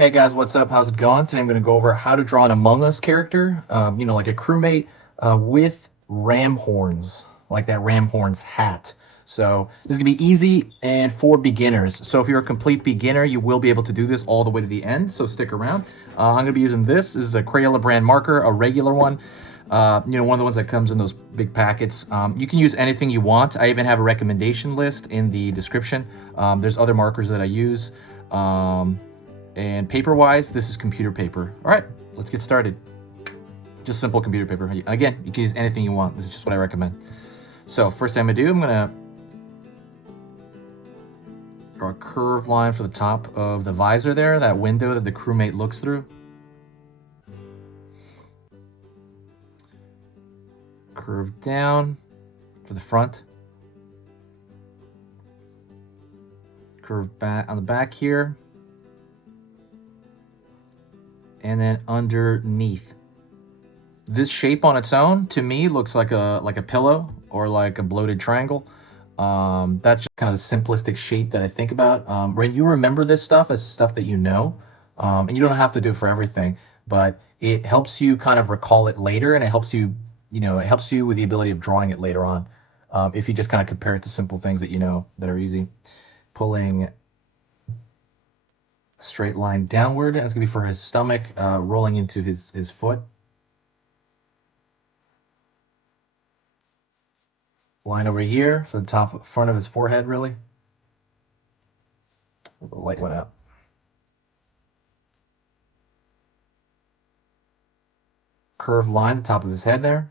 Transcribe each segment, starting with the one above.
Hey guys, what's up? How's it going? Today I'm going to go over how to draw an Among Us character, like a crewmate with ram horns, like that ram horns hat. So this is going to be easy and for beginners. So if you're a complete beginner, you will be able to do this all the way to the end, so stick around. I'm going to be using this. This is a Crayola brand marker, a regular one. One of the ones that comes in those big packets. You can use anything you want. I even have a recommendation list in the description. There's other markers that I use. And paper-wise, this is computer paper. All right, let's get started. Just simple computer paper. Again, you can use anything you want. This is just what I recommend. So first thing I'm gonna do, I'm gonna draw a curved line for the top of the visor there, that window that the crewmate looks through. Curve down for the front. Curve back on the back here. And then underneath. This shape on its own, to me, looks like a pillow or like a bloated triangle. That's just kind of the simplistic shape that I think about. When you remember this stuff as stuff that you know, and you don't have to do it for everything, but it helps you kind of recall it later, and it helps you, it helps you with the ability of drawing it later on. If you just kind of compare it to simple things that you know that are easy. Pulling straight line downward. That's gonna be for his stomach, rolling into his foot. Line over here for the top front of his forehead, really. The light went out. Curved line the top of his head there.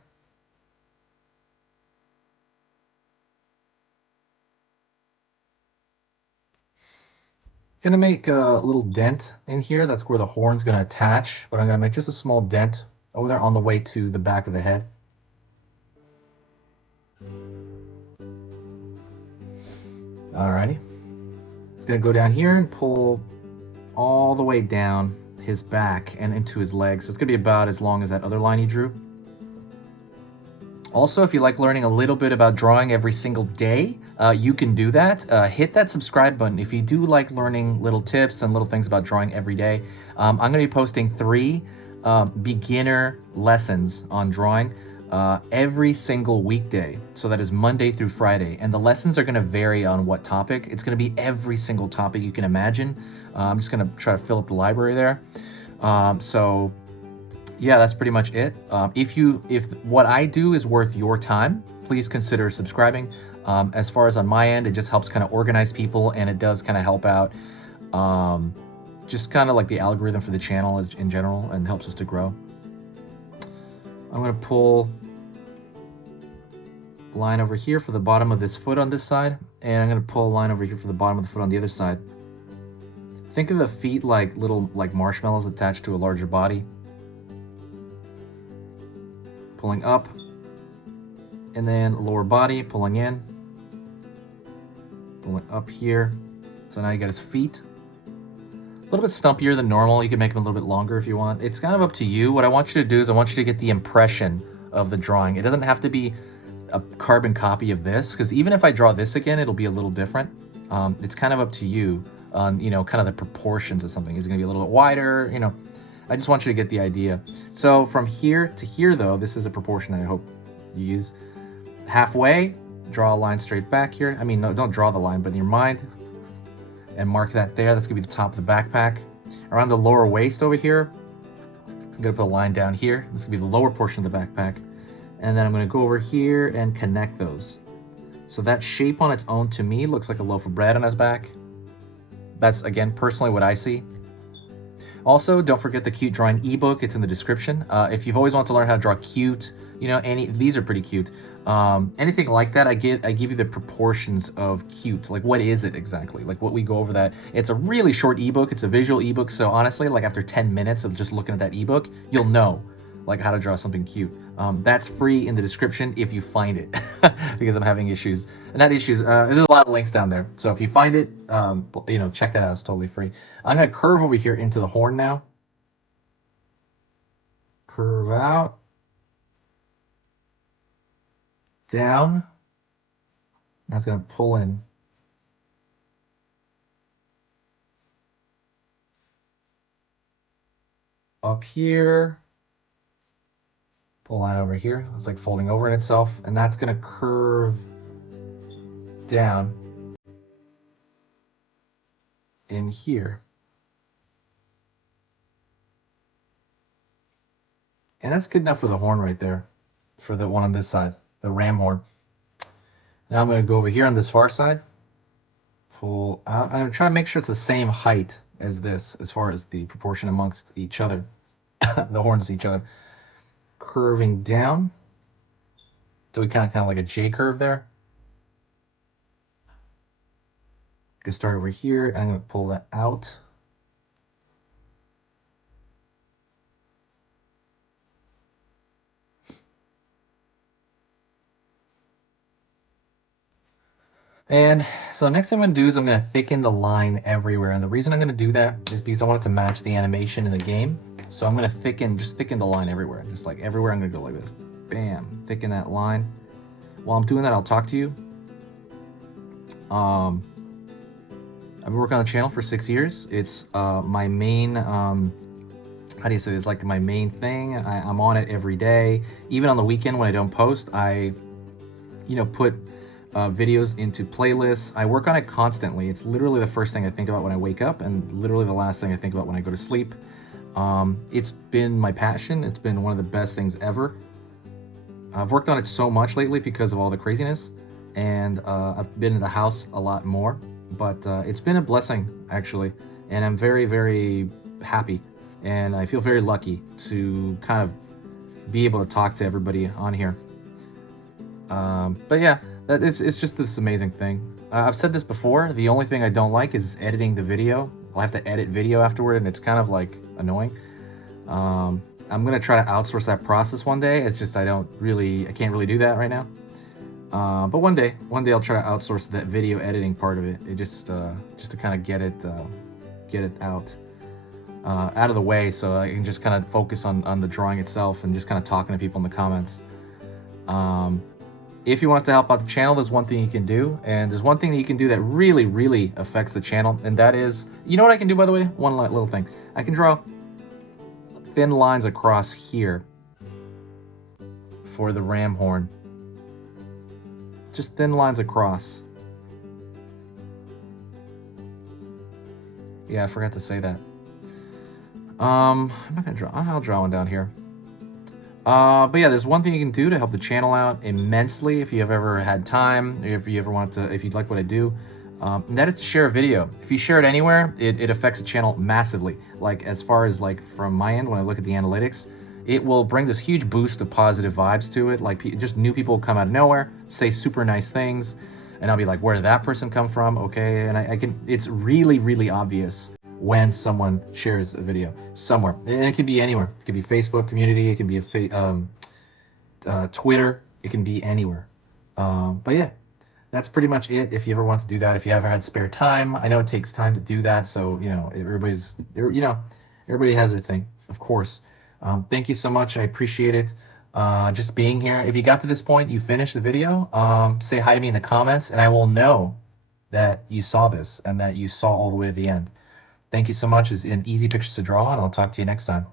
Gonna make a little dent in here. That's where the horn's gonna attach, but I'm gonna make just a small dent over there on the way to the back of the head. Alrighty. It's gonna go down here and pull all the way down his back and into his legs. So it's gonna be about as long as that other line you drew. Also, if you like learning a little bit about drawing every single day, you can do that. Hit that subscribe button if you do like learning little tips and little things about drawing every day. I'm going to be posting 3 beginner lessons on drawing every single weekday. So that is Monday through Friday. And the lessons are going to vary on what topic. It's going to be every single topic you can imagine. I'm just going to try to fill up the library there. Yeah, that's pretty much it. If what I do is worth your time, please consider subscribing. As far as on my end, it just helps kind of organize people, and it does kind of help out just kind of like the algorithm for the channel in general, and helps us to grow. I'm going to pull a line over here for the bottom of this foot on this side, and I'm going to pull a line over here for the bottom of the foot on the other side. Think of the feet like little marshmallows attached to a larger body. Pulling up, and then lower body, pulling in, pulling up here. So now you got his feet. A little bit stumpier than normal. You can make them a little bit longer if you want. It's kind of up to you. What I want you to do is I want you to get the impression of the drawing. It doesn't have to be a carbon copy of this, because even if I draw this again, it'll be a little different. It's kind of up to you on, kind of the proportions of something. Is it gonna be a little bit wider, I just want you to get the idea. So from here to here, though, this is a proportion that I hope you use. Halfway, draw a line straight back here. I mean, no, don't draw the line, but in your mind, and mark that there. That's gonna be the top of the backpack. Around the lower waist over here, I'm gonna put a line down here. This is gonna be the lower portion of the backpack. And then I'm gonna go over here and connect those. So that shape on its own, to me, looks like a loaf of bread on his back. That's, again, personally what I see. Also, don't forget the cute drawing ebook. It's in the description. If you've always wanted to learn how to draw cute, these are pretty cute. Anything like that, I give you the proportions of cute. Like, what is it exactly? Like, what we go over that. It's a really short ebook. It's a visual ebook. So honestly, like after 10 minutes of just looking at that ebook, you'll know like how to draw something cute. That's free in the description if you find it, because I'm having issues. And not issues, there's a lot of links down there. So if you find it, check that out. It's totally free. I'm gonna curve over here into the horn now. Curve out. Down. That's gonna pull in. up here, pull line over here. It's like folding over in itself, and that's gonna curve down in here. And that's good enough for the horn right there, for the one on this side, the ram horn. Now I'm gonna go over here on this far side, pull out. I'm gonna try to make sure it's the same height as this, as far as the proportion amongst each other, the horns to each other. Curving down. So we kind of like a J curve there. Gonna start over here, and I'm gonna pull that out. And so next thing I'm gonna do is I'm gonna thicken the line everywhere. And the reason I'm gonna do that is because I want it to match the animation in the game. So I'm gonna just thicken the line everywhere. Just like everywhere, I'm gonna go like this. Bam, thicken that line. While I'm doing that, I'll talk to you. I've been working on the channel for 6 years. It's my main, how do you say this? Like my main thing. I'm on it every day. Even on the weekend when I don't post, I, put videos into playlists. I work on it constantly. It's literally the first thing I think about when I wake up, and literally the last thing I think about when I go to sleep. It's been my passion. It's been one of the best things ever. I've worked on it so much lately because of all the craziness, and I've been in the house a lot more, but it's been a blessing actually, and I'm very, very happy, and I feel very lucky to kind of be able to talk to everybody on here. But yeah, it's just this amazing thing. I've said this before, the only thing I don't like is editing the video. I'll have to edit video afterward, and it's kind of like annoying. I'm gonna try to outsource that process one day. It's just I can't really do that right now. But one day I'll try to outsource that video editing part of it. It just to kind of get it out of the way, so I can just kind of focus on the drawing itself and just kind of talking to people in the comments. If you want to help out the channel, there's one thing you can do, and there's one thing that you can do that really, really affects the channel, and that is, you know what I can do, by the way? One little thing. I can draw thin lines across here for the ram horn. Just thin lines across. Yeah, I forgot to say that. I'm not gonna draw. I'll draw one down here. But yeah, there's one thing you can do to help the channel out immensely if you have ever had time, if you ever want to, if you'd like what I do, and that is to share a video. If you share it anywhere, it affects the channel massively. Like as far as like from my end, when I look at the analytics, it will bring this huge boost of positive vibes to it. Like just new people will come out of nowhere, say super nice things, and I'll be like, where did that person come from? Okay, and I can, it's really, really obvious when someone shares a video somewhere, and it can be anywhere. It can be Facebook community, it can be Twitter, it can be anywhere. But yeah, that's pretty much it. If you ever want to do that, if you ever had spare time, I know it takes time to do that, so everybody has their thing, of course. Thank you so much, I appreciate it. Just being here. If you got to this point, you finished the video, say hi to me in the comments, and I will know that you saw this and that you saw all the way to the end. Thank you so much. It's an easy pictures to draw, and I'll talk to you next time.